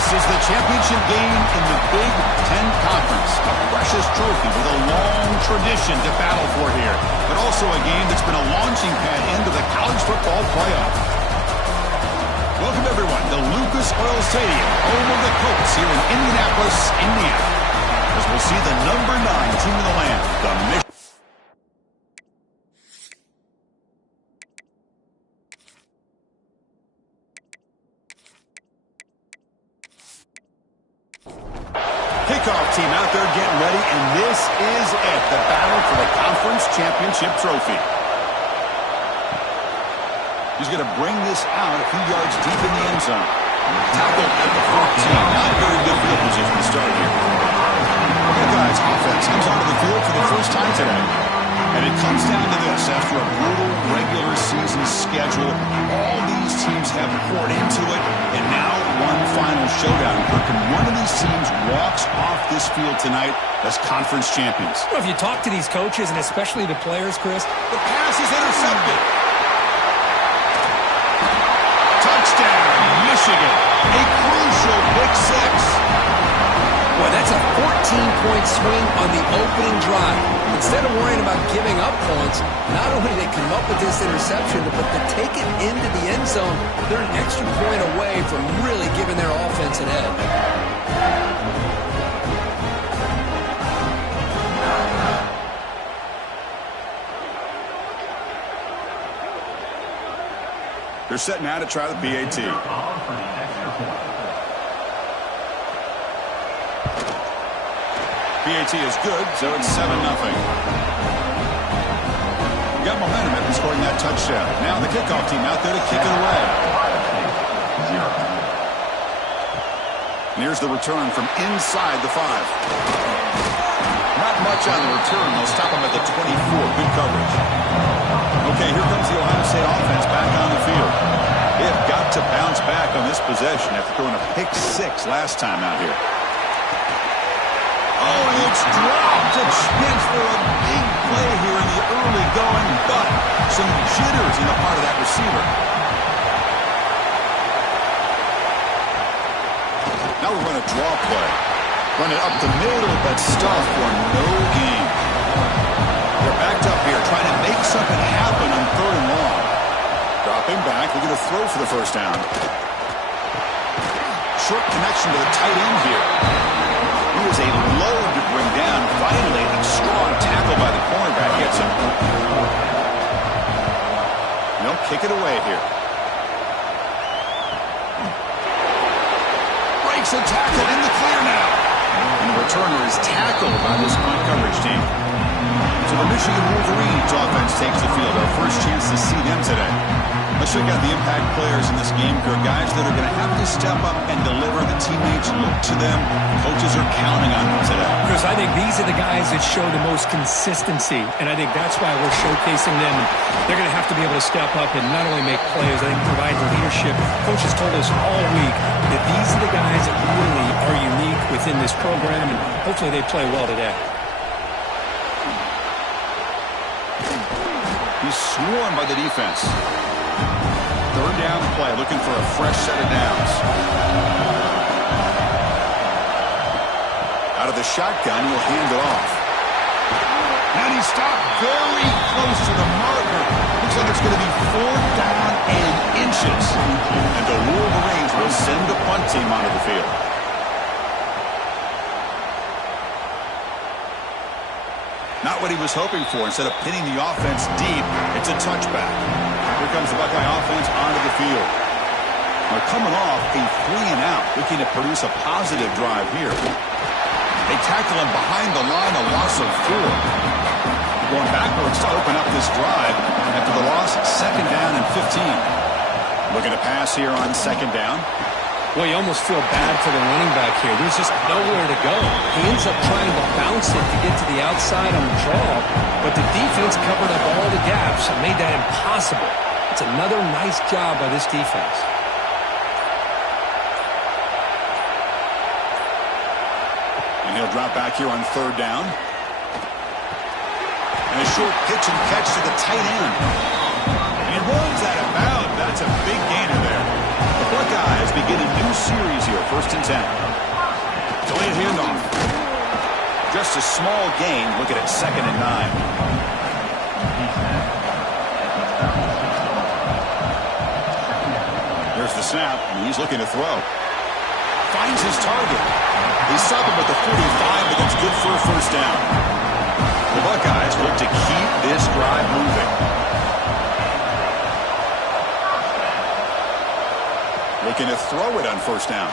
This is the championship game in the Big 10 Conference. A precious trophy with a long tradition to battle for here. But also a game that's been a launching pad into the college football playoff. Welcome, everyone, to Lucas Oil Stadium, home of the Colts here in Indianapolis, Indiana. As we'll see the number 9 team in the land, the Michigan. Kickoff team out there getting ready, and this is it, the battle for the conference championship trophy. He's going to bring this out a few yards deep in the end zone. Tackled at the 14. Not very good field position to start here. Buckeyes offense comes onto the field for the first time today. And it comes down to this. After a brutal regular season schedule, all these teams have poured into it, and now one final showdown. Can one of these teams walks off this field tonight as conference champions? Well, if you talk to these coaches, and especially the players, Chris. The pass is intercepted. Touchdown, Michigan. A crucial pick six. Boy, that's a 14-point swing on the opening drive. Instead of worrying about giving up points, not only did they come up with this interception, but to take it into the end zone, they're an extra point away from really giving their offense an edge. They're setting out to try the BAT. BAT is good, so it's 7-0. Got momentum after scoring that touchdown. Now the kickoff team out there to kick it away. And here's the return from inside the 5. Not much on the return. They'll stop him at the 24. Good coverage. Okay, here comes the Ohio State offense back on the field. They have got to bounce back on this possession after throwing a pick 6 last time out here. Oh, and it's dropped. A chance for a big play here in the early going, but some jitters in the part of that receiver. Now we're going to draw play. Run it up the middle, but stuff for no gain. They're backed up here, trying to make something happen on 3rd and long. Dropping back, they're going to throw for the first down. Short connection to the tight end here. He was a load to bring down. Finally, a strong tackle by the cornerback gets him. They'll kick it away here. Breaks a tackle in the clear now. And the returner is tackled by this punt coverage team. So the Michigan Wolverines offense takes the field. Our first chance to see them today. Let's check out the impact players in this game. There are guys that are going to have to step up and deliver. The teammates look to them. Coaches are counting on them today. Chris, I think these are the guys that show the most consistency, and I think that's why we're showcasing them. They're going to have to be able to step up and not only make plays, I think provide the leadership. Coaches told us all week that these are the guys that really are unique within this program, and hopefully they play well today. He's swarmed by the defense. 3rd down play, looking for a fresh set of downs. Out of the shotgun, he'll hand it off. And he stopped very close to the marker. Looks like it's going to be 4th down and inches. And the Wolverines will send the punt team onto the field. Not what he was hoping for. Instead of pinning the offense deep, it's a touchback. Here comes the Buckeye offense onto the field. They're coming off a 3-and-out, looking to produce a positive drive here. They tackle him behind the line, a loss of 4. Going backwards to open up this drive after the loss, 2nd down and 15. Looking to pass here on 2nd down. Well, you almost feel bad for the running back here. There's just nowhere to go. He ends up trying to bounce it to get to the outside on the draw, but the defense covered up all the gaps and made that impossible. It's another nice job by this defense. And he'll drop back here on 3rd down. And a short pitch and catch to the tight end. And he runs that about. That's a big gainer there. The Buckeyes Buckeyes begin a new series here, 1st and 10. Delayed handoff. Just a small gain. Look at it, 2nd and 9. There's the snap, and he's looking to throw. Finds his target. He's stopping at the 45, but that's good for a 1st down. The Buckeyes look to keep this drive moving. Looking to throw it on 1st down.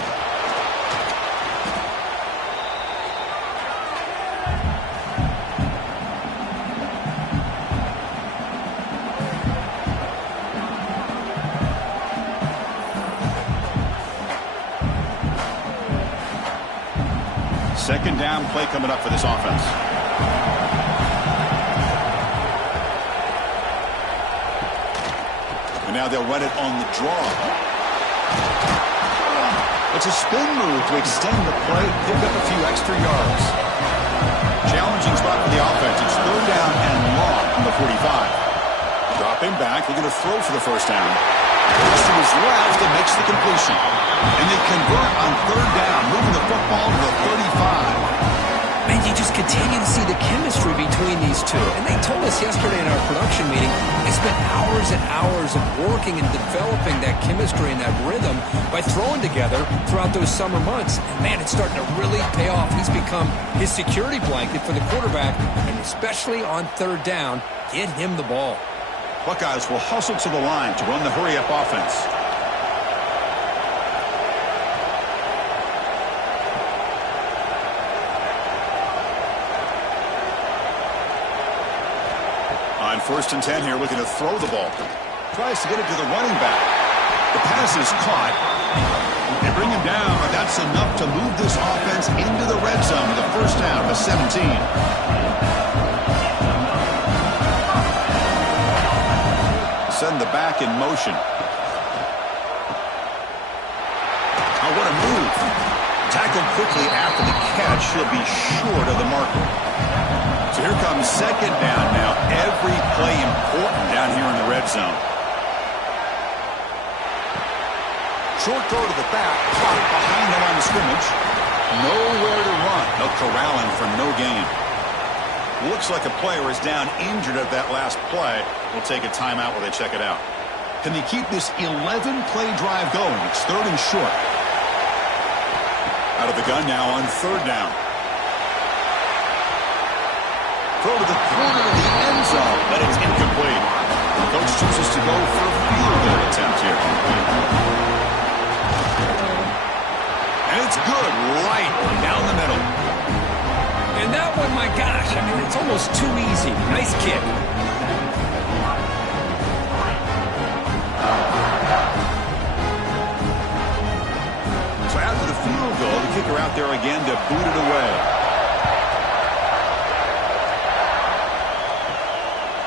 Second down play coming up for this offense. And now they'll run it on the draw. It's a spin move to extend the play, pick up a few extra yards. Challenging spot for the offense. It's 3rd down and long from the 45. Dropping back, looking to throw for the 1st down. This to his left and makes the completion. And they convert on 3rd down, moving the football to the 35. Man, you just continue to see the chemistry between these two. And they told us yesterday in our production meeting, they spent hours and hours of working and developing that chemistry and that rhythm by throwing together throughout those summer months. And man, it's starting to really pay off. He's become his security blanket for the quarterback, and especially on 3rd down, get him the ball. Buckeyes will hustle to the line to run the hurry-up offense. On 1st and 10 here, looking to throw the ball. Tries to get it to the running back. The pass is caught. They bring him down, but that's enough to move this offense into the red zone with a 1st down, the 17. Send the back in motion. Oh, what a move. Tackled quickly after the catch. He'll be short of the marker. So here comes 2nd down now. Every play important down here in the red zone. Short throw to the back. Caught behind the line of scrimmage. Nowhere to run. They'll corral him for no gain. Looks like a player is down injured at that last play. We'll take a timeout while they check it out. Can they keep this 11-play drive going? It's 3rd and short. Out of the gun now on 3rd down. Throw to the corner of the end zone, but it's incomplete. The coach chooses to go for a field goal attempt here. And it's good, right down the middle. And that one, my gosh, I mean, it's almost too easy. Nice kick. So after the field goal, the kicker out there again to boot it away.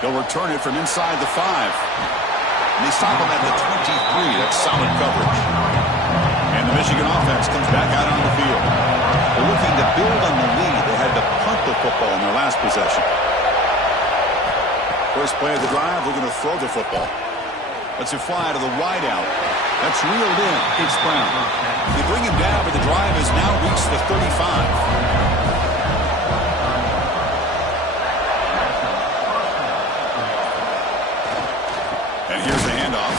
They'll return it from inside the 5. And they stop him at the 23. That's solid coverage. And the Michigan offense comes back out on the field. They're looking to build on the lead. They had to punt the football in their last possession. First play of the drive, we're going to throw the football. Let's it fly to the wide out. That's reeled in. It's Brown. They bring him down, but the drive has now reached the 35. And here's the handoff.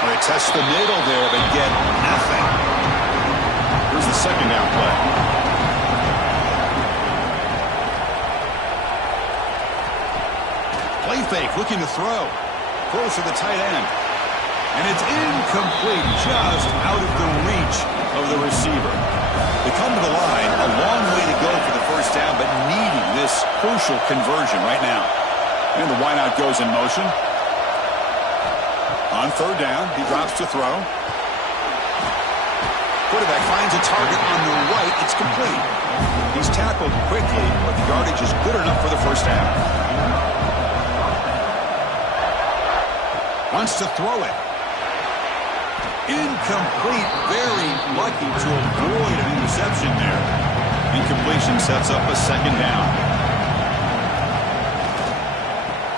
Well, they test the middle there, but get nothing. Here's the 2nd down play. Play fake, looking to throw. Throws to the tight end. And it's incomplete, just out of the reach of the receiver. They come to the line, a long way to go for the 1st down, but needing this crucial conversion right now. And the wideout goes in motion. On 3rd down, he drops to throw. Quarterback finds a target on the right. It's complete. He's tackled quickly, but the yardage is good enough for the 1st down. Wants to throw it. Incomplete. Very lucky to avoid an interception there. Incompletion sets up a 2nd down.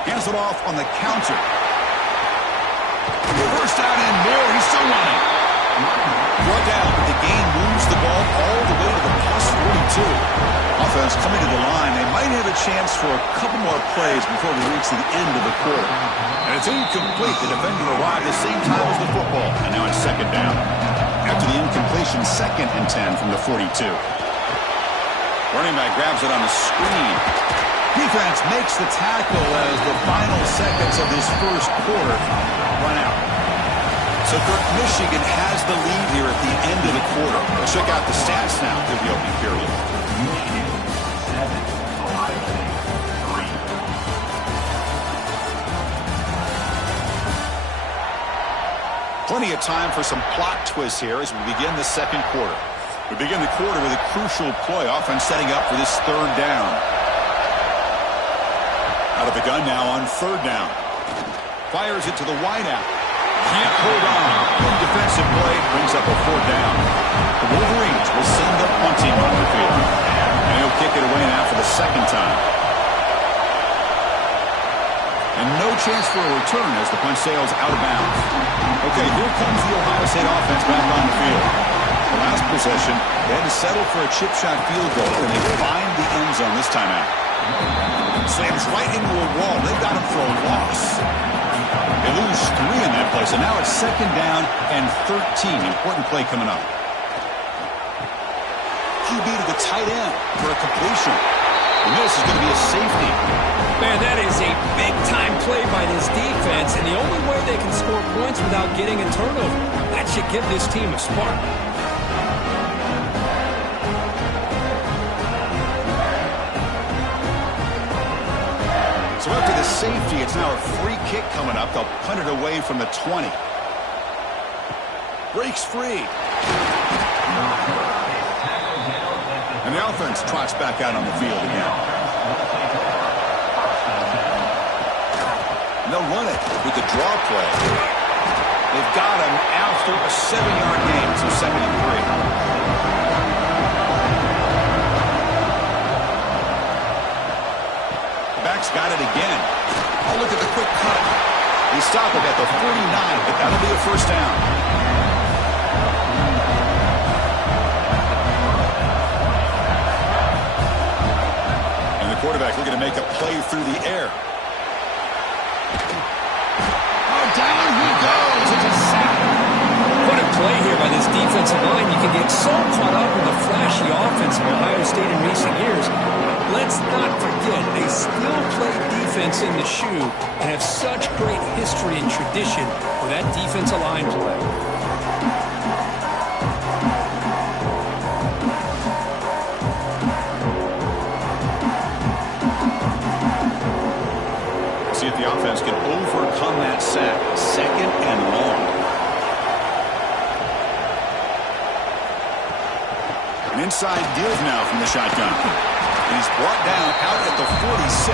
Hands it off on the counter. First down and more. He's still running. Brought down, but the gain moves the ball all the way to the plus 42. Offense coming to the line. They might have a chance for a couple more plays before we reach the end of the quarter. And it's incomplete. The defender arrived the same time as the football. And now it's second down. After the incompletion, 2nd and 10 from the 42. Running back grabs it on the screen. Defense makes the tackle as the final seconds of this first quarter run out. So Michigan has the lead here at the end of the quarter. We'll check out the stats now through the opening period. Michigan 7, Ohio State 3. Plenty of time for some plot twists here as we begin the second quarter. We begin the quarter with a crucial play. Offense setting up for this 3rd down. Out of the gun now on 3rd down. Fires it to the wideout. Can't hold on. Good defensive play brings up a 4th down. The Wolverines will send the punting on the field. And he'll kick it away now for the 2nd time. And no chance for a return as the punch sails out of bounds. Okay, here comes the Ohio State offense back on the field. The last possession, they had to settle for a chip shot field goal, and they find the end zone this time out. Slams right into a wall. They've got him for a loss. They lose 3 in that play, so now it's 2nd down and 13. Important play coming up. QB to the tight end for a completion. And this is going to be a safety. Man, that is a big-time play by this defense, and the only way they can score points without getting a turnover. That should give this team a spark. So after the safety, it's now a free kick coming up. They'll punt it away from the 20. Breaks free. And the offense trots back out on the field again. And they'll run it with the draw play. They've got him after a 7-yard gain, so 2nd and 3. Back's got it again. Oh, look at the quick cut. They stop it at the 49, but that'll be a 1st down. And the quarterback looking to make a play through the air. Oh, down he goes. It's a sack. What a play here by this defensive line. You can get so caught up in the flashy offense of Ohio State in recent years. Let's not forget, they still play defense in the shoe and have such great history and tradition for that defensive line play. See if the offense can overcome that sack. 2nd and long. An inside give now from the shotgun. He's brought down out at the 46.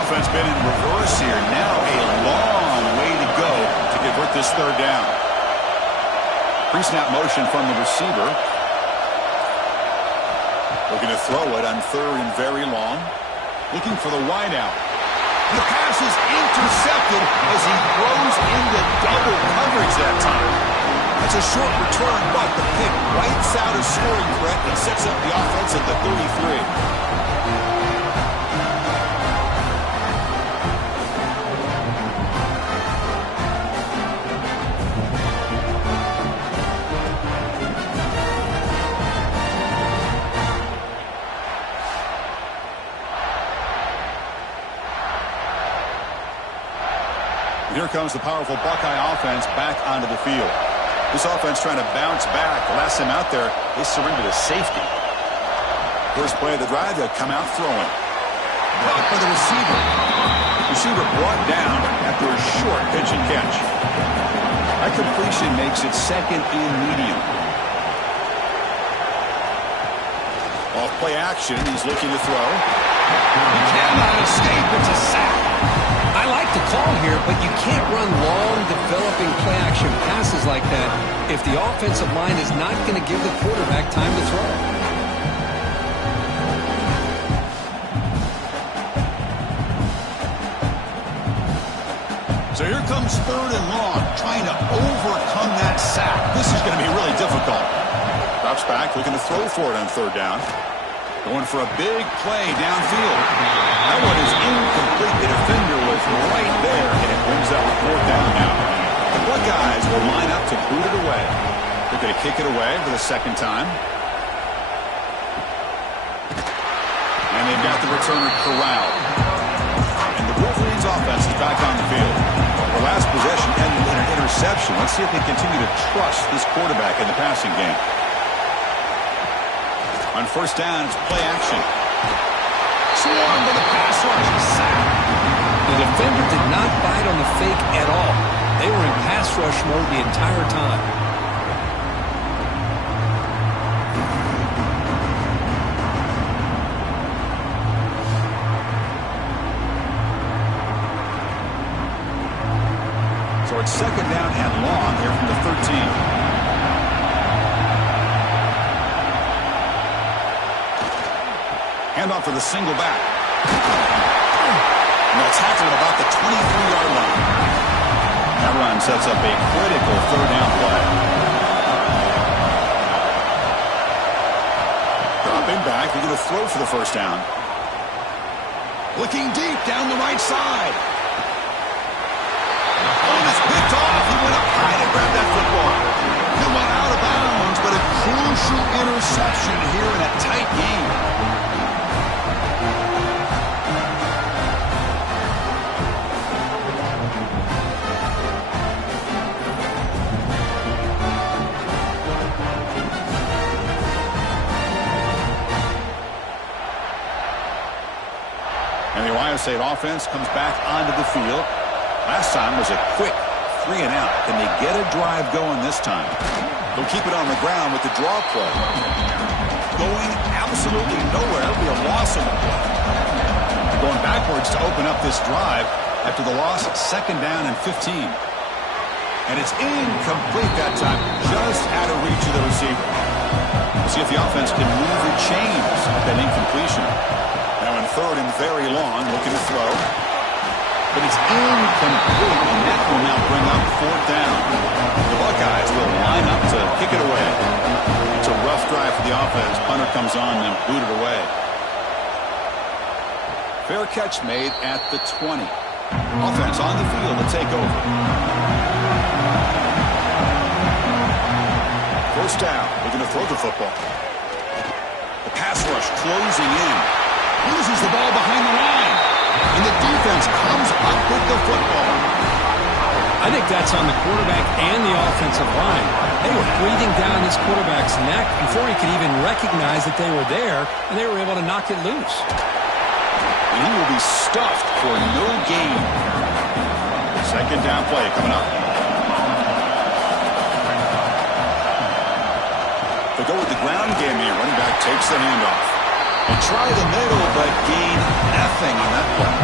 Offense been in reverse here. Now a long way to go to convert this 3rd down. Pre-snap motion from the receiver. Looking to throw it on 3rd and very long. Looking for the wideout. The pass is intercepted as he throws into double coverage that time. It's a short return, but the pick wipes out a scoring threat and sets up the offense at the 33. Here comes the powerful Buckeye offense back onto the field. This offense trying to bounce back. The last time out there, they surrendered a safety. First play of the drive, they'll come out throwing. Blocked by the receiver. Receiver brought down after a short pitch and catch. That completion makes it 2nd and medium. Off play action, he's looking to throw. He cannot escape. It's a sack. I like the call here, but you can't run long, developing play-action passes like that if the offensive line is not going to give the quarterback time to throw. So here comes 3rd and long, trying to overcome that sack. This is going to be really difficult. Drops back, looking to throw for it on 3rd down. Going for a big play downfield. That one is incomplete. The defender was right there, and it brings up 4th down now. The Buckeyes will line up to boot it away. They're going to kick it away for the 2nd time. And they've got the returner corralled. And the Wolverines offense is back on the field. The last possession ended in an interception. Let's see if they continue to trust this quarterback in the passing game. On 1st down, it's play action. Swarmed by the pass rush. Sack. The defender did not bite on the fake at all. They were in pass rush mode the entire time. So it's 2nd down and long here from the 13. Handoff for the single back. And they'll tackle at about the 23-yard line. That run sets up a critical 3rd down play. Dropping back, they're going to throw for the 1st down. Looking deep down the right side. Oh, it's picked off. He went up high to grab that football. He went out of bounds, but a crucial interception here in a tight game. And the Ohio State offense comes back onto the field. Last time was a quick 3 and out. Can they get a drive going this time? They'll keep it on the ground with the draw play. Going absolutely nowhere. It'll be a loss on the play. Going backwards to open up this drive after the loss. 2nd down and 15. And it's incomplete that time. Just out of reach of the receiver. We'll see if the offense can move the chains with that incompletion. Now in 3rd and very long, looking to throw. But it's incomplete, and that will now bring up 4th down. The Buckeyes will line up to kick it away. It's a rough drive for the offense. Punter comes on and booted away. Fair catch made at the 20. Offense on the field to take over. 1st down. They're going to throw the football. The pass rush closing in. Loses the ball behind the line. And the defense comes up with the football. I think that's on the quarterback and the offensive line. They were breathing down this quarterback's neck before he could even recognize that they were there, and they were able to knock it loose. And he will be stuffed for no gain. 2nd down play coming up. They go with the ground game here. Running back takes the handoff. And try the middle, but gain nothing on that play.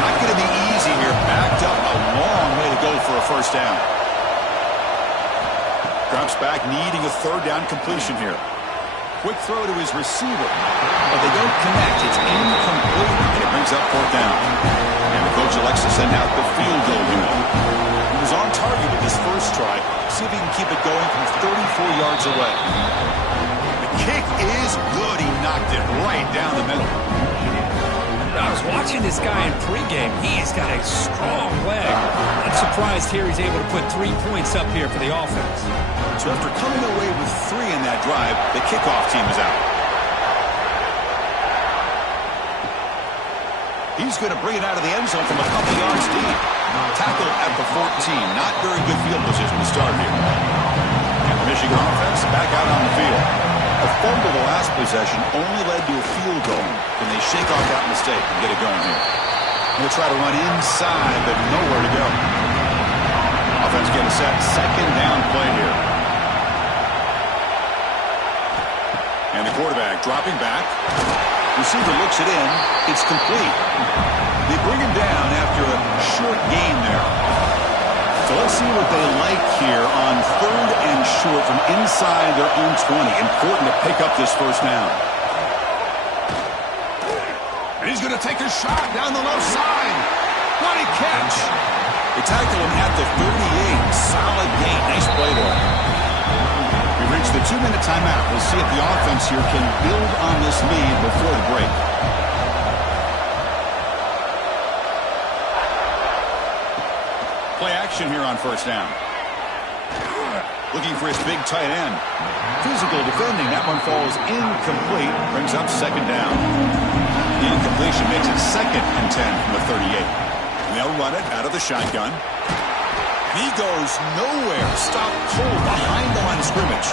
Not going to be easy here. Backed up a long way to go for a 1st down. Drops back, needing a 3rd down completion here. Quick throw to his receiver. But they don't connect. It's incomplete, and it brings up 4th down. And the coach elects to send out the field goal unit. He was on target with his first try. See if he can keep it going from 34 yards away. Kick is good. He knocked it right down the middle. I was watching this guy in pregame. He's got a strong leg. I'm surprised here he's able to put 3 points up here for the offense. So after coming away with 3 in that drive, the kickoff team is out. He's going to bring it out of the end zone from a couple yards deep. Tackle at the 14. Not very good field position to start here. And the Michigan offense back out on the field. A fumble the last possession only led to a field goal. Can they shake off that mistake and get it going here? They'll try to run inside, but nowhere to go. Offense getting set. 2nd down play here. And the quarterback dropping back. Receiver looks it in. It's complete. They bring him down after a short gain there. So let's see what they like here on 3rd and short from inside their own 20. Important to pick up this 1st down. And he's going to take a shot down the left side. What a catch! They tackled him at the 38. Solid gain. Nice play there. We've reached the 2-minute timeout. We'll see if the offense here can build on this lead before the break. Play action here on first down. Looking for his big tight end. Physical defending. That one falls incomplete. Brings up second down. The incompletion makes it 2nd and 10 from the 38. And they'll run it out of the shotgun. He goes nowhere. Stopped cold behind the line of scrimmage.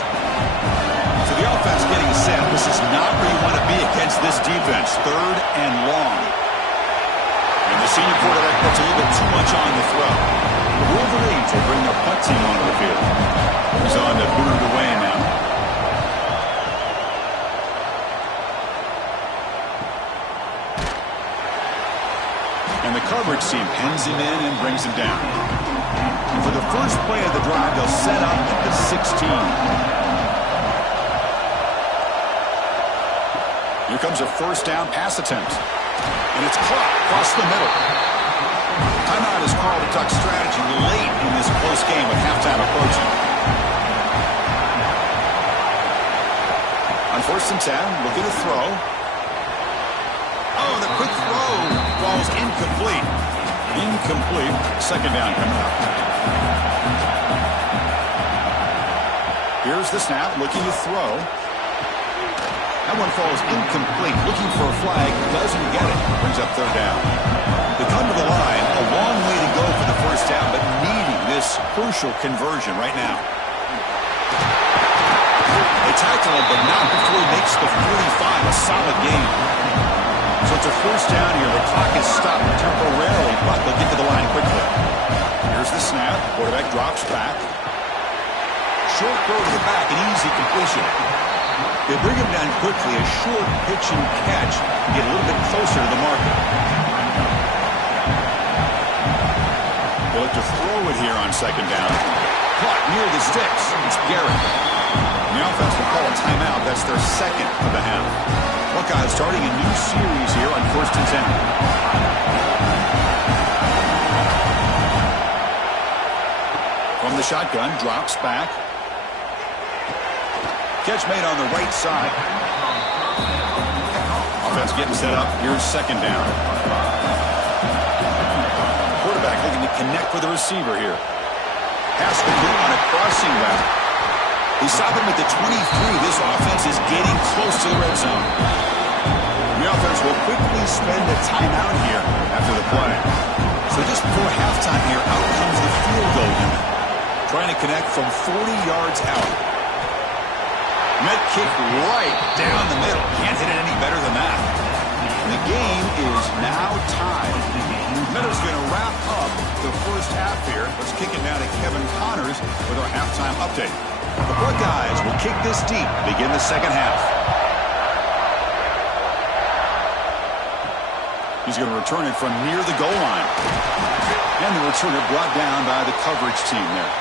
So the offense getting set. This is not where you want to be against this defense. 3rd and long. And the senior quarterback puts a little bit too much on the throw. The Wolverines will bring their punt team onto the field. He's on to boot it away now. And the coverage team pens him in and brings him down. And for the first play of the drive, they'll set up at the 16. Here comes a first down pass attempt. And it's caught across the middle. Timeout is called to duck strategy late in this close game with halftime approaching. On 1st and 10, looking to throw. Oh, the quick throw falls incomplete. Incomplete. Second down coming up. Here's the snap, looking to throw. That one falls incomplete. Looking for a flag, doesn't get it. Brings up 3rd down. They come to the line, a long way to go for the first down, but needing this crucial conversion right now. They tackle him, but not before he makes the 45. A solid game. So it's a first down here. The clock is stopped temporarily, but they'll get to the line quickly. Here's the snap. Quarterback drops back. Short throw to the back, an easy completion. They bring him down quickly, a short pitch and catch to get a little bit closer to the marker. They look to throw it here on 2nd down. Caught near the sticks. It's Garrett. The offense will call a timeout. That's their 2nd of the half. Buckeyes starting a new series here on 1st and 10. From the shotgun, drops back. Catch made on the right side. Offense getting set up. Here's 2nd down. Quarterback looking to connect with the receiver here. Pass complete on a crossing route. They stop him at the 23. This offense is getting close to the red zone. The offense will quickly spend a timeout here after the play. So just before halftime here, out comes the field goal unit. Trying to connect from 40 yards out. Net kick right down the middle. Can't hit it any better than that. The game is now tied. Meadows going to wrap up the first half here. Let's kick it down to Kevin Connors with our halftime update. The Buckeyes will kick this deep, begin the second half. He's going to return it from near the goal line. And the returner brought down by the coverage team there.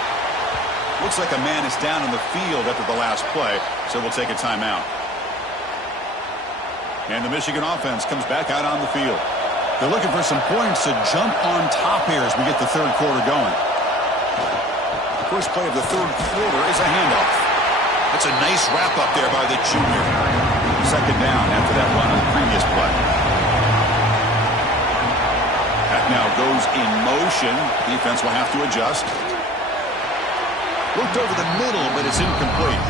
Looks like a man is down on the field after the last play, so we'll take a timeout. And the Michigan offense comes back out on the field. They're looking for some points to jump on top here as we get the 3rd quarter going. The first play of the 3rd quarter is a handoff. That's a nice wrap-up there by the junior. 2nd down after that run on the previous play. That now goes in motion. Defense will have to adjust. Looked over the middle, but it's incomplete.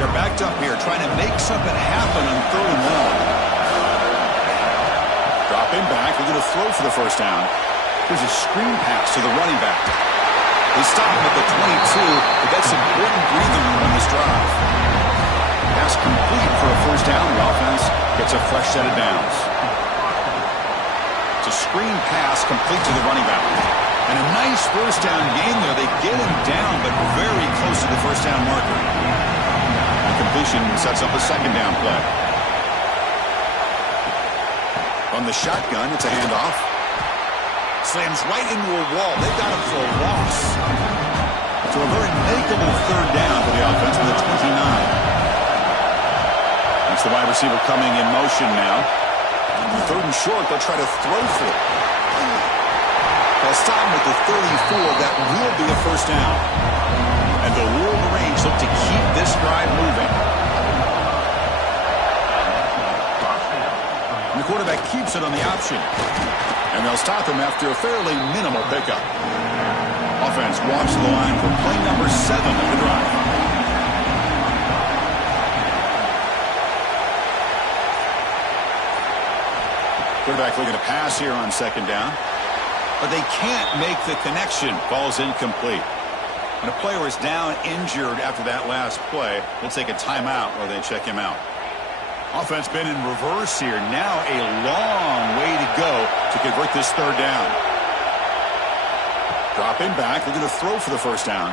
They're backed up here, trying to make something happen on 3rd and long. Dropping back, they're going to throw for the first down. Here's a screen pass to the running back. They stop him at the 22, but that's important breathing room on this drive. Pass complete for a first down. The offense gets a fresh set of downs. It's a screen pass complete to the running back. And a nice first down gain there. They get him down, but very close to the first down marker. The completion sets up a 2nd down play. From the shotgun, it's a handoff. Slams right into a wall. They got him for a loss. So a very makeable 3rd down for the offense with a 29. That's the wide receiver coming in motion now. 3rd and short, they'll try to throw for it. They'll stop him at the 34. That will be a first down. And the Wolverines look to keep this drive moving. And the quarterback keeps it on the option. And they'll stop him after a fairly minimal pickup. Offense walks to the line for play number 7 of the drive. Quarterback looking to pass here on second down. But they can't make the connection. Ball's incomplete. When a player is down injured after that last play, they'll take a timeout or they check him out. Offense been in reverse here. Now a long way to go to convert this third down. Dropping back, looking to throw for the first down.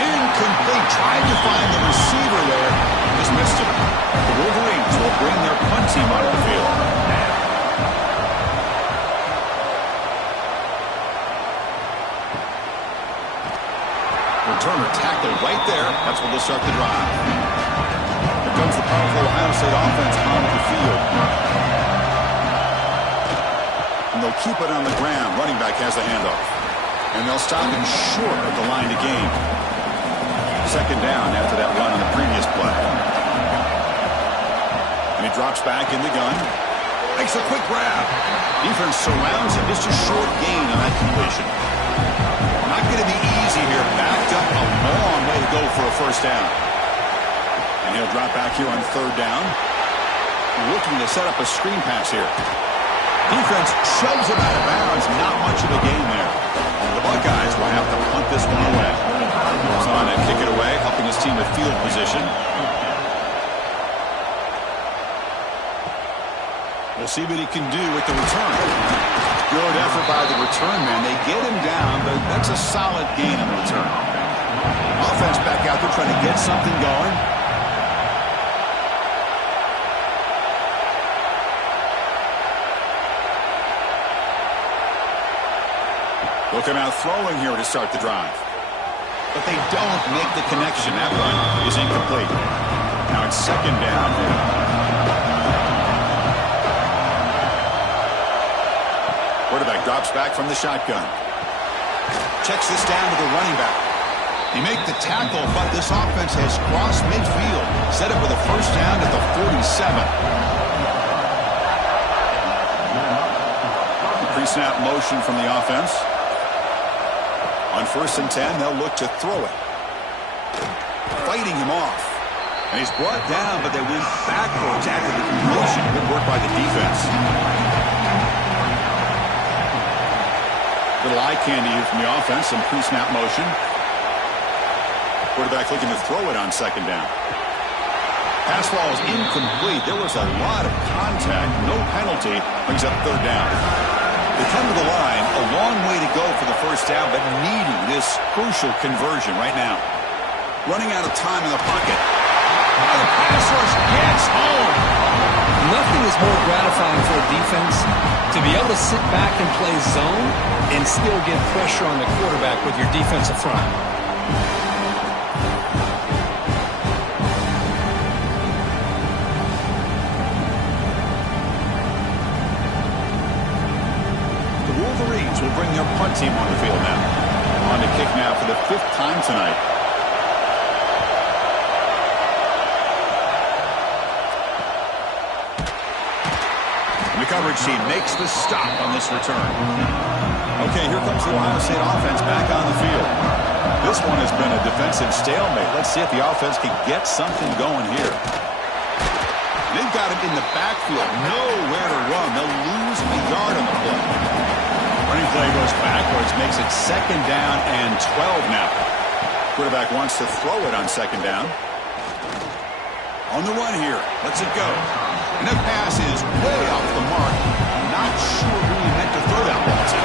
Incomplete. Tried to find the receiver there. Just missed him. The Wolverines will bring their punt team onto the field. Returner tackled right there. That's where they'll start the drive. Here comes the powerful Ohio State offense onto the field. And they'll keep it on the ground. Running back has the handoff. And they'll stop him short of the line to gain. Second down after that run on the previous play. And he drops back in the gun. Makes a quick grab. Defense surrounds him. Just a short gain on that completion. Not going to be easy here. Backed up a long way to go for a first down. And he'll drop back here on third down. Looking to set up a screen pass here. Defense shoves him out of bounds. Not much of a gain there. The Buckeyes will have to punt this one away. He's on to kick it away, helping his team with field position. We'll see what he can do with the return. Good effort by the return man. They get him down, but that's a solid gain on the return. Offense back out there trying to get something going. They'll come out throwing here to start the drive. But they don't make the connection. That run is incomplete. Now it's second down. Quarterback drops back from the shotgun. Checks this down to the running back. He make the tackle, but this offense has crossed midfield. Set up with a first down at the 47. Pre-snap motion from the offense. On 1st and 10, they'll look to throw it. Fighting him off. And he's brought down, but they went backwards after the completion. Good work by the defense. Little eye candy here from the offense. Some pre-snap motion. Quarterback looking to throw it on second down. Pass ball is incomplete. There was a lot of contact. No penalty. Brings up third down. They come to the line, a long way to go for the first down, but needing this crucial conversion right now. Running out of time in the pocket. Oh, the pass rush gets home. Nothing is more gratifying for a defense to be able to sit back and play zone and still get pressure on the quarterback with your defensive front. Will bring their punt team on the field now. On to kick now for the 5th time tonight. And the coverage team makes the stop on this return. Okay, here comes the Ohio State offense back on the field. This one has been a defensive stalemate. Let's see if the offense can get something going here. They've got him in the backfield. Nowhere to run. They'll lose a yard on the play. Running play goes backwards, makes it second down and 12 now. Quarterback wants to throw it on second down. On the run here. Lets it go. And that pass is way off the mark. Not sure who he meant to throw that ball to.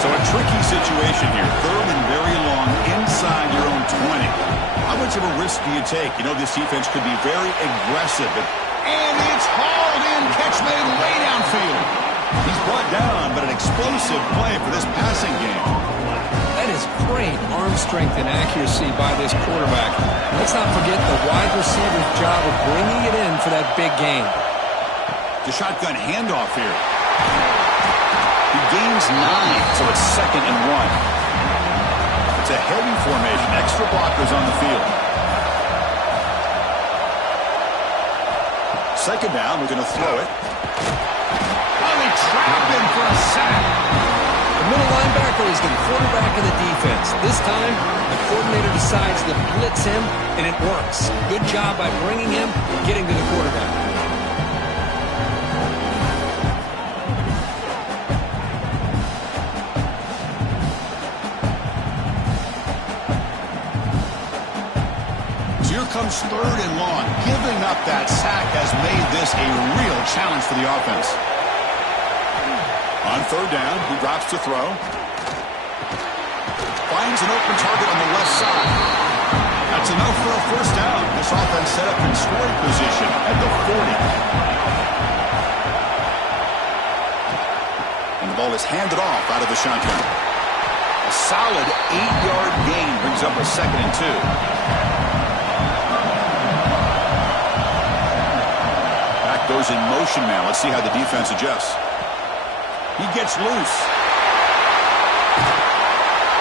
So a tricky situation here. 3rd and very long inside your own 20. How much of a risk do you take? You know this defense could be very aggressive. And it's hauled in. Catch made way downfield. He's brought down, but an explosive play for this passing game. That is great arm strength and accuracy by this quarterback. Let's not forget the wide receiver's job of bringing it in for that big game. The shotgun handoff here. He gains 9, so it's 2nd and 1. It's a heavy formation. Extra blockers on the field. 2nd down, we're going to throw it. Oh, they trap him for a sack. The middle linebacker is the quarterback of the defense. This time, the coordinator decides to blitz him, and it works. Good job by bringing him, getting to the quarterback. Here comes 3rd and long. Giving up that sack has made this a real challenge for the offense. On 3rd down, he drops to throw. Finds an open target on the left side. That's enough for a 1st down. This offense set up in scoring position at the 40. And the ball is handed off out of the shotgun. A solid 8-yard gain brings up a 2nd and 2. Goes in motion now. Let's see how the defense adjusts. He gets loose.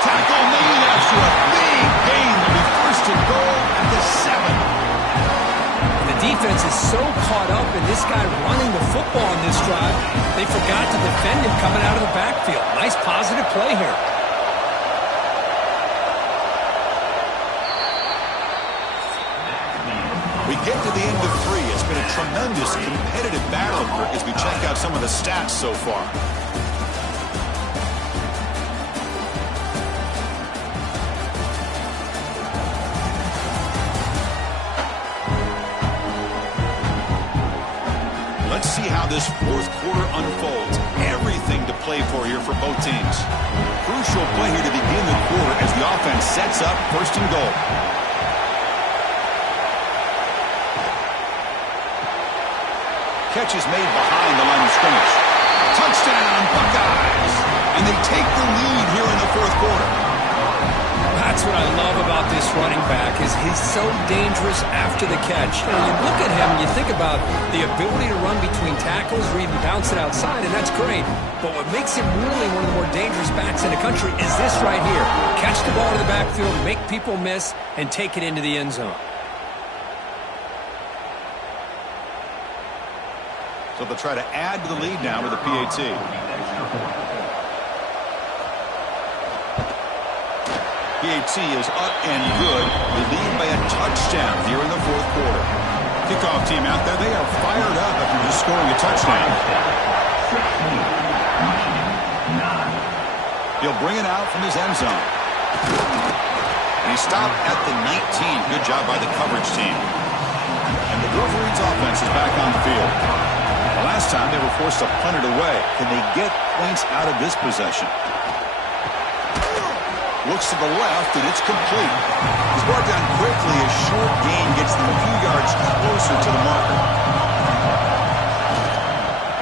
Tackle made after a big gain. Will be 1st and goal at the 7. The defense is so caught up in this guy running the football on this drive, they forgot to defend him coming out of the backfield. Nice positive play here. We get to the end of 3. It's been a tremendous competitive battle as we check out some of the stats so far. Let's see how this 4th quarter unfolds. Everything to play for here for both teams. Crucial play here to begin the quarter as the offense sets up 1st and goal. Catch is made behind the line of scrimmage. Touchdown, Buckeyes! And they take the lead here in the 4th quarter. That's what I love about this running back is he's so dangerous after the catch. You know, you look at him and you think about the ability to run between tackles or even bounce it outside, and that's great. But what makes him really one of the more dangerous backs in the country is this right here. Catch the ball to the backfield, make people miss, and take it into the end zone. So they'll try to add to the lead now with a PAT. PAT is up and good. They lead by a touchdown here in the 4th quarter. Kickoff team out there, they are fired up after just scoring a touchdown. He'll bring it out from his end zone. And he stopped at the 19. Good job by the coverage team. And the Wolverines offense is back on the field. Last time they were forced to punt it away. Can they get points out of this possession? Looks to the left, and it's complete. He's brought down quickly. A short gain gets them a few yards closer to the marker.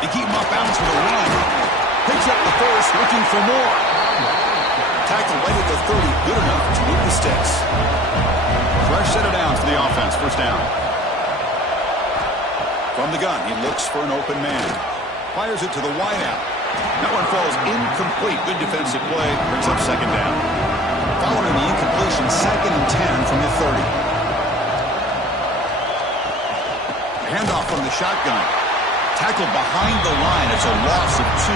They keep him off balance with a run. Picks up the first, looking for more. Tackle right at the 30, good enough to move the sticks. Fresh set of downs for the offense, 1st down. From the gun, he looks for an open man. Fires it to the wideout. That one falls incomplete. Good defensive play. Brings up 2nd down. Following the incompletion, 2nd and 10 from the 30. Handoff from the shotgun. Tackled behind the line. It's a loss of 2.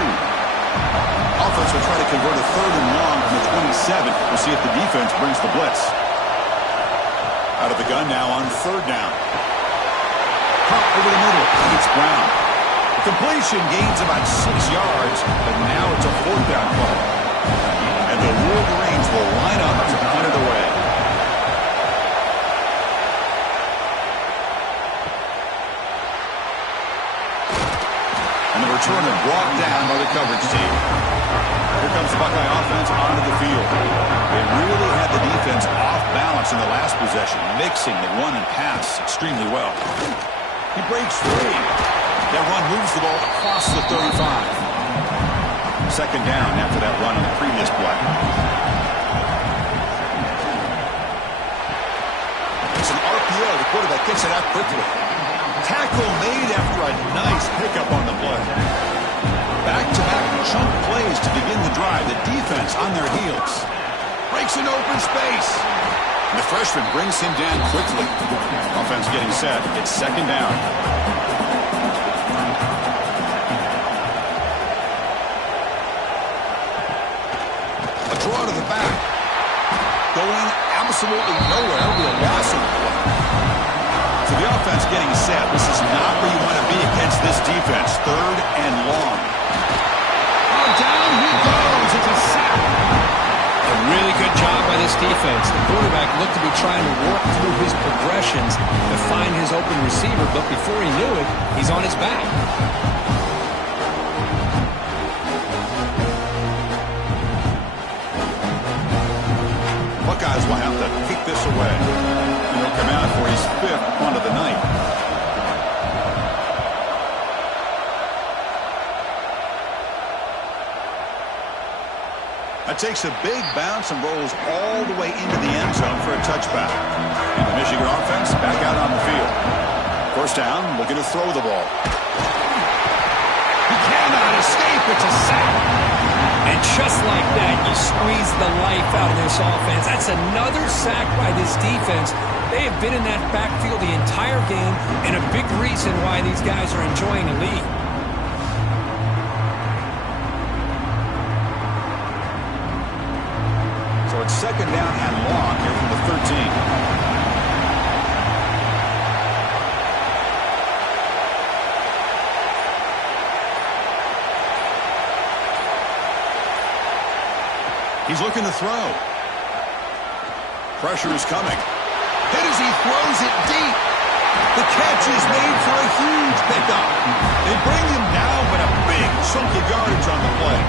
Offense will try to convert a 3rd and long from the 27. We'll see if the defense brings the blitz. Out of the gun now on 3rd down. Pop over the middle. It's Brown. The completion gains about 6 yards, but now it's a 4th down call. And the Wolverines will line up to punt it away. And the returner brought down by the coverage team. Here comes the Buckeye offense onto the field. They really had the defense off balance in the last possession, mixing the run and pass extremely well. He breaks free. That run moves the ball across the 35. 2nd down after that run on the previous play. It's an RPO. The quarterback gets it out quickly. Tackle made after a nice pickup on the play. Back-to-back chunk plays to begin the drive. The defense on their heels. Breaks an open space. And the freshman brings him down quickly. Offense getting set. It's second down. A draw to the back. Going absolutely nowhere. With a loss of play. So the offense getting set. This is not where you want to be against this defense. Third and long. Oh, down he goes. It's a sack. A really good job by this defense. The quarterback looked to be trying to work through his progressions to find his open receiver, but before he knew it, he's on his back. Buckeyes will have to kick this away. And he'll come out for his 5th punt of the night. That takes a big bounce and rolls all the way into the end zone for a touchback. And the Michigan offense back out on the field. First down, looking to throw the ball. He cannot escape. It's a sack. And just like that, you squeeze the life out of this offense. That's another sack by this defense. They have been in that backfield the entire game, and a big reason why these guys are enjoying a lead. So it's second down and long here from the 13. He's looking to throw. Pressure is coming. Hit as he throws it deep. The catch is made for a huge pickup. They bring him down, but a big chunk of yardage on the play.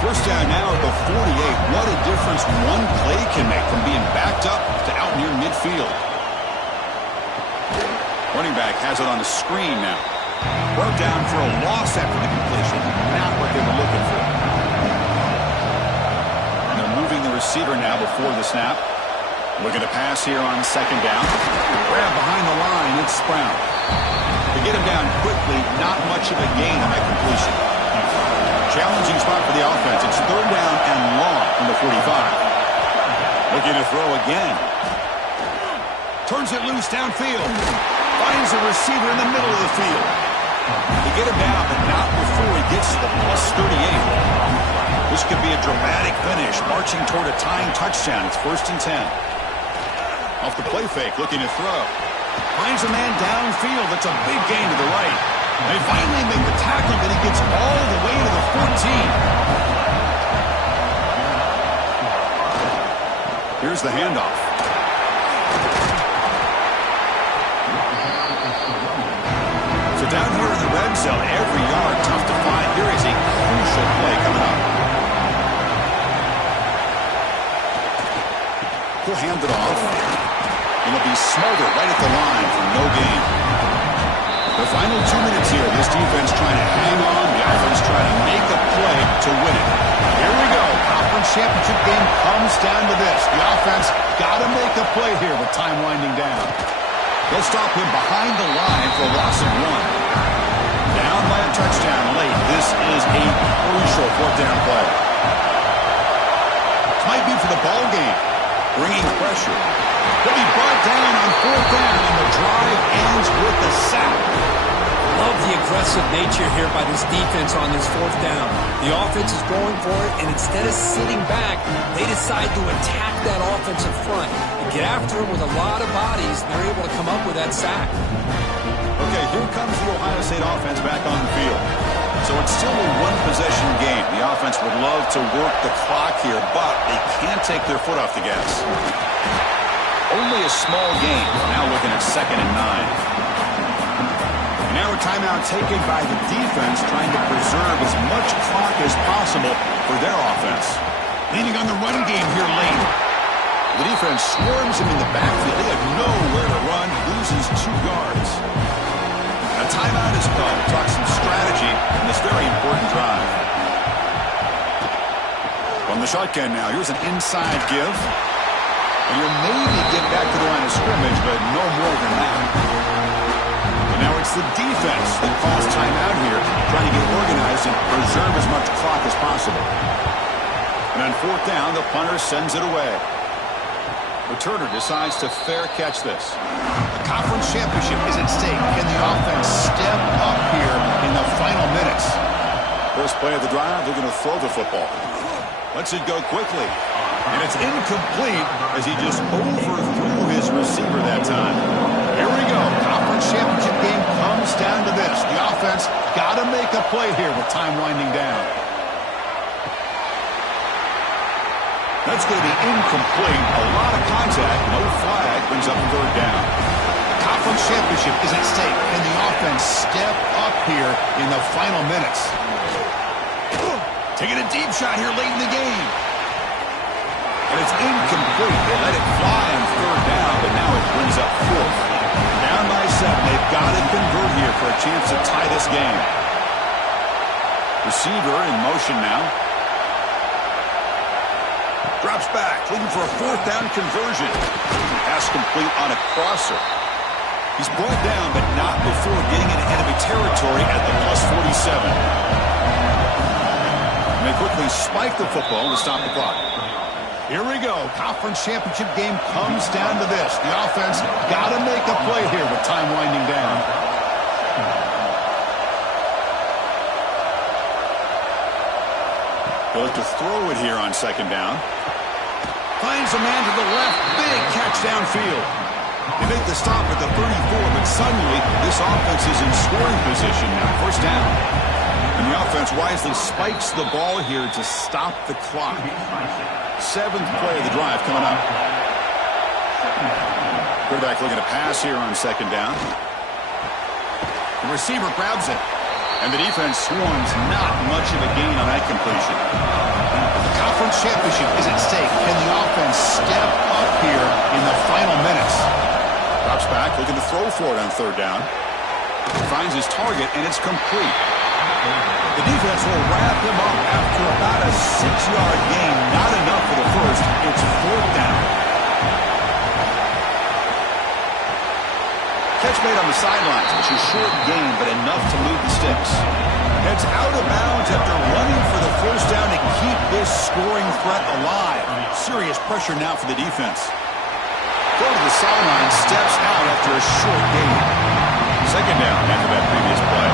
First down now at the 48. What a difference one play can make from being backed up to out near midfield. Running back has it on the screen now. Brought down for a loss after the completion. Not what they were looking for. Moving the receiver now before the snap. Looking to pass here on second down. Grab behind the line. It's Brown. They get him down quickly. Not much of a gain on that completion. Challenging spot for the offense. It's third down and long from the 45. Looking to throw again. Turns it loose downfield. Finds a receiver in the middle of the field. They get him down, but not before he gets to the plus 38. This could be a dramatic finish, marching toward a tying touchdown. It's first and 10. Off the play fake, looking to throw. Finds a man downfield. That's a big gain to the right. They finally make the tackle, but he gets all the way to the 14. Here's the handoff. So down here in the red zone, every yard tough to find. Here is a crucial play coming up. He'll hand it off. And he'll be smothered right at the line for no gain. The final 2 minutes here, this defense trying to hang on. The offense trying to make a play to win it. Here we go. Conference championship game comes down to this. The offense got to make a play here with time winding down. They'll stop him behind the line for a loss of 1. Down by a touchdown late. This is a crucial fourth down play. This might be for the ball game. Bringing pressure. He'll be brought down on fourth down, and the drive ends with a sack. Love the aggressive nature here by this defense on this fourth down. The offense is going for it, and instead of sitting back, they decide to attack that offensive front. They get after him with a lot of bodies, and they're able to come up with that sack. Okay, here comes the Ohio State offense back on the field. So it's still a one-possession game. The offense would love to work the clock here, but they can't take their foot off the gas. Only a small game. Now looking at second and 9. And now a timeout taken by the defense, trying to preserve as much clock as possible for their offense. Leaning on the run game here late. The defense swarms him in the backfield. They have nowhere to run. Loses 2 yards. A timeout is called. Talk some strategy in this very important drive. From the shotgun now, here's an inside give. And you'll maybe get back to the line of scrimmage, but no more than that. And now it's It's the defense that calls timeout here, trying to get organized and preserve as much clock as possible. And on fourth down, the punter sends it away. Returner decides to fair catch this. The conference championship is at stake. Can the offense step up here in the final minutes? First play of the drive, they're going to throw the football. Lets it go quickly. And it's incomplete as he just overthrew his receiver that time. Here we go. Conference championship game comes down to this. The offense got to make a play here with time winding down. That's going to be incomplete. A lot of contact. No flag. Brings up third down. The conference championship is at stake. Can the offense step up here in the final minutes? Taking a deep shot here late in the game. And it's incomplete. They let it fly on third down, but now it brings up fourth. Down by 7. They've got to convert here for a chance to tie this game. Receiver in motion now. Drops back, looking for a fourth down conversion. Pass complete on a crosser. He's brought down, but not before getting into enemy territory at the +47. And they quickly spike the football to stop the clock. Here we go. Conference championship game comes down to this. The offense got to make a play here with time winding down. They'll look to throw it here on second down. Finds a man to the left. Big catch downfield. They make the stop at the 34, but suddenly this offense is in scoring position now. First down. And the offense wisely spikes the ball here to stop the clock. 7th play of the drive coming up. Quarterback looking to pass here on second down. The receiver grabs it. And the defense swarms. Not much of a gain on that completion. The conference championship is at stake. Can the offense step up here in the final minutes? Drops back, looking to throw for it on third down. Finds his target, and it's complete. The defense will wrap him up after about a 6-yard gain. Not enough for the first. It's fourth down. Catch made on the sidelines. It's a short gain, but enough to move the sticks. Heads out of bounds after running for the first down to keep this scoring threat alive. Serious pressure now for the defense. Go to the sideline, steps out after a short gain. Second down after that previous play.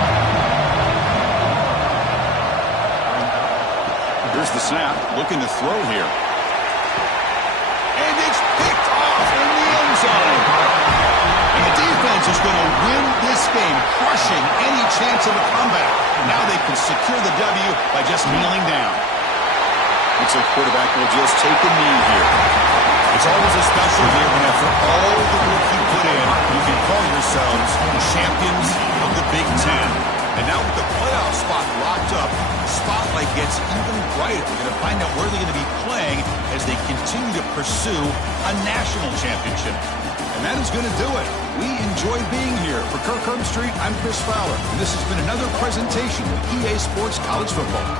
Here's the snap, looking to throw here. And it's picked off in the end zone. And the defense is going to win this game, crushing any chance of a comeback. Now they can secure the W by just kneeling down. Looks like quarterback will just take a knee here. It's always a special year when after all the work you put in, you can call yourselves champions of the Big 10. And now with the playoff spot locked up, the spotlight gets even brighter. We're going to find out where they're going to be playing as they continue to pursue a national championship. And that is going to do it. We enjoy being here. For Kirk Herbstreit, I'm Chris Fowler. And this has been another presentation of EA Sports College Football.